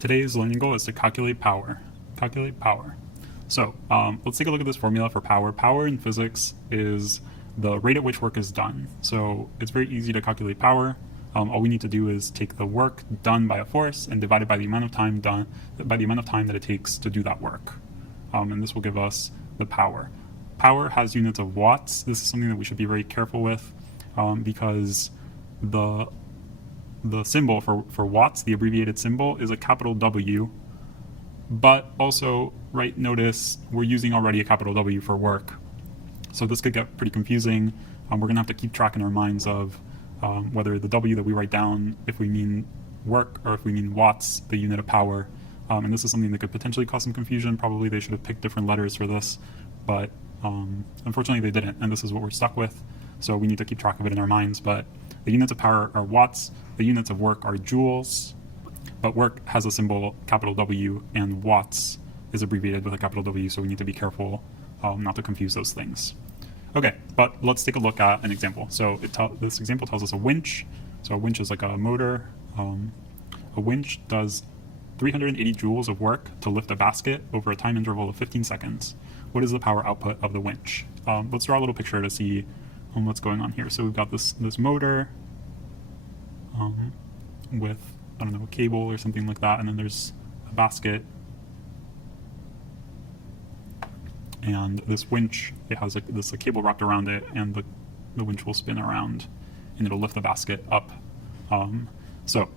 Today's learning goal is to calculate power. Calculate power. So let's take a look at this formula for power. Power in physics is the rate at which work is done. So it's very easy to calculate power. All we need to do is take the work done by a force and divide it by the amount of time that it takes to do that work. And this will give us the power. Power has units of watts. This is something that we should be very careful with because the symbol for watts, the abbreviated symbol, is a capital W, but also, right, notice we're using already a capital W for work. So this could get pretty confusing. We're going to have to keep track in our minds of whether the W that we write down, if we mean work or if we mean watts, the unit of power. And this is something that could potentially cause some confusion. Probably they should have picked different letters for this, but unfortunately they didn't, and this is what we're stuck with. So we need to keep track of it in our minds, but the units of power are watts, the units of work are joules, but work has a symbol capital W and watts is abbreviated with a capital W, so we need to be careful not to confuse those things. Okay, but let's take a look at an example. So this example tells us a winch. So a winch is like a motor. A winch does 380 joules of work to lift a basket over a time interval of 15 seconds. What is the power output of the winch? Let's draw a little picture to see what's going on here. So we've got this motor with, I don't know, a cable or something like that, and then there's a basket, and this winch, it has this cable wrapped around it, and the winch will spin around and it'll lift the basket up. So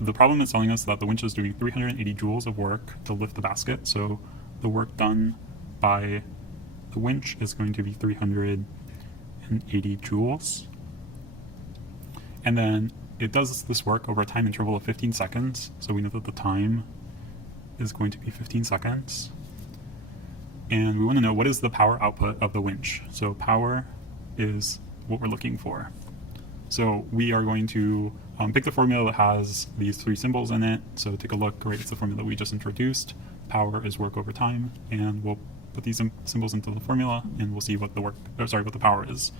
the problem is telling us that the winch is doing 380 joules of work to lift the basket, so the work done by the winch is going to be 380 joules. And then it does this work over a time interval of 15 seconds. So we know that the time is going to be 15 seconds. And we want to know, what is the power output of the winch? So power is what we're looking for. So we are going to pick the formula that has these three symbols in it. So take a look, right, it's the formula that we just introduced. Power is work over time, and we'll put these symbols into the formula and we'll see what what the power is.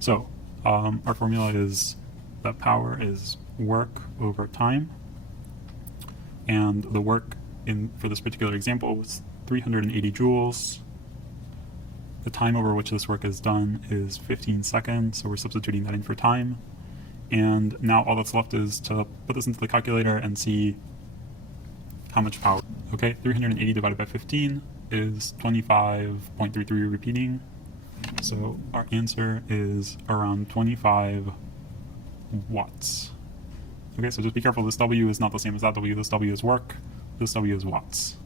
So our formula is that power is work over time, and the work for this particular example was 380 joules. The time over which this work is done is 15 seconds, so we're substituting that in for time. And now all that's left is to put this into the calculator and see how much power. Okay, 380 divided by 15 is 25.33 repeating. So our answer is around 25 watts. Okay, so just be careful, this W is not the same as that W. This W is work, this W is watts.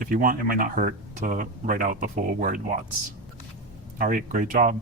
If you want, it might not hurt to write out the full word watts. All right, great job.